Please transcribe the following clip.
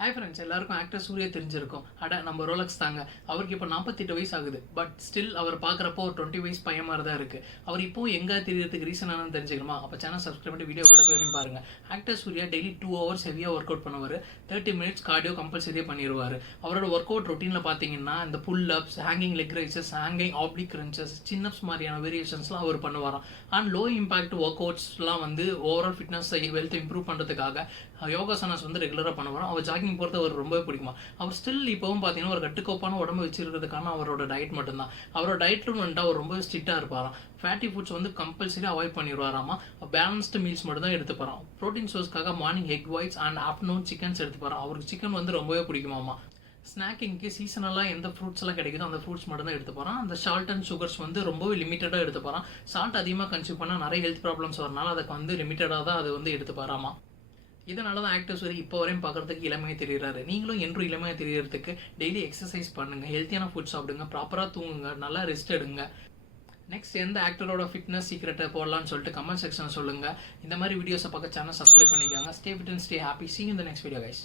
Hi friends, எல்லாருக்கும் actor Surya தெரிஞ்சிருக்கும். நம்ம ரோலக்ஸ் தாங்க. அவருக்கு இப்போ 48 வயசு ஆகுது. பட் ஸ்டில் அவர் பார்க்குறப்போ ஒரு 20 வயசு பையன் மாதிரி தான் இருக்குது. அவர் இப்போ எங்கே தெரியறதுக்கு ரீசன் என்னன்னு தெரிஞ்சுக்கணுமா? அப்போ சேனல் சப்ஸ்கிரைப் பண்ணி வீடியோ கடைசி வரையும் பாருங்கள். ஆக்டர் சூர்யா டெய்லி 2 hours ஹெவியாக ஒர்க் அவுட் பண்ணுவார். 30 minutes கார்டியோ கம்பல்சரியாக பண்ணிடுவார். அவரோட ஒர்க் அவுட் ரொட்டீனில் பார்த்தீங்கன்னா இந்த pull ups, hanging leg raises, hanging oblique crunches, chin ups மாதிரியான வேரியேஷன்ஸ்லாம் அவர் பண்ணுவாராம். அண்ட் லோ இம்பாக்ட் ஒர்க் அவுட்ஸ்லாம் ஓவரால் ஃபிட்னஸ் ஹெல்த் இம்ப்ரூவ் பண்ணுறதுக்காக யோகாசனாஸ் ரெகுலராக பண்ணுவாராம். அவர் ஜாகிங் போகிறது அவர் ரொம்ப பிடிக்குமா. அவர் ஸ்டில் இப்போவும் பார்த்தீங்கன்னா ஒரு கட்டுக்கோப்பான உடம்பு வச்சிருக்கிறதுக்கான அவரோட டயட் மட்டும்தான். அவரோட டயட்லும் அவர் ரொம்ப ஸ்ட்ரிக்டாக இருப்பாராம். ஃபேட்டி ஃபுட்ஸ் கம்பல்சரி அவாய்ட் பண்ணிடுவாராமா. பேலன்ஸ்டு மீல்ஸ் மட்டும் தான் எடுத்துப்பாராம். ப்ரோட்டீன் சோர்ஸ்க்காக morning egg whites and afternoon chickens எடுத்துப்பாராம். அவருக்கு சிக்கன் ரொம்பவே பிடிக்குமாமா. ஸ்நாக்கிங்க்கு சீசனலாக எந்த ஃப்ரூட்ஸ் எல்லாம் கிடைக்குதோ அந்த ஃப்ரூட்ஸ் மட்டும் தான் எடுத்து போகிறான். அந்த சால்ட் அண்ட் சுகர்ஸ் ரொம்பவே லிமிட்டடாக எடுத்து போகிறான். சால்ட் அதிகமாக கன்சியூம் பண்ணால் நிறைய ஹெல்த் ப்ராப்ளம்ஸ் வரனால அதுக்கு லிமிட்டடாக தான் அது எடுத்து போகிறாமா. இதனால தான் ஆக்டர் சூரி இப்போ வரையும் பார்க்குறதுக்கு இளமையாக தெரியுறாரு. நீங்களும் என்றும் இளமையாக தெரியறதுக்கு டெய்லி எக்ஸசைஸ் பண்ணுங்கள், ஹெல்த்தியான ஃபுட் சாப்பிடுங்க, ப்ராப்பராக தூங்குங்க, நல்லா ரெஸ்ட் எடுங்க. நெக்ஸ்ட் எந்த ஆக்டரோட ஃபிட்னஸ் சீக்ரெட்டை போடலான்னு சொல்லிட்டு கமெண்ட் செக்ஷன் சொல்லுங்கள். இந்த மாதிரி வீடியோஸை பார்க்க சேனல் சப்ஸ்கிரைப் பண்ணிக்கோங்க. Stay fit and stay happy. See in the next video guys.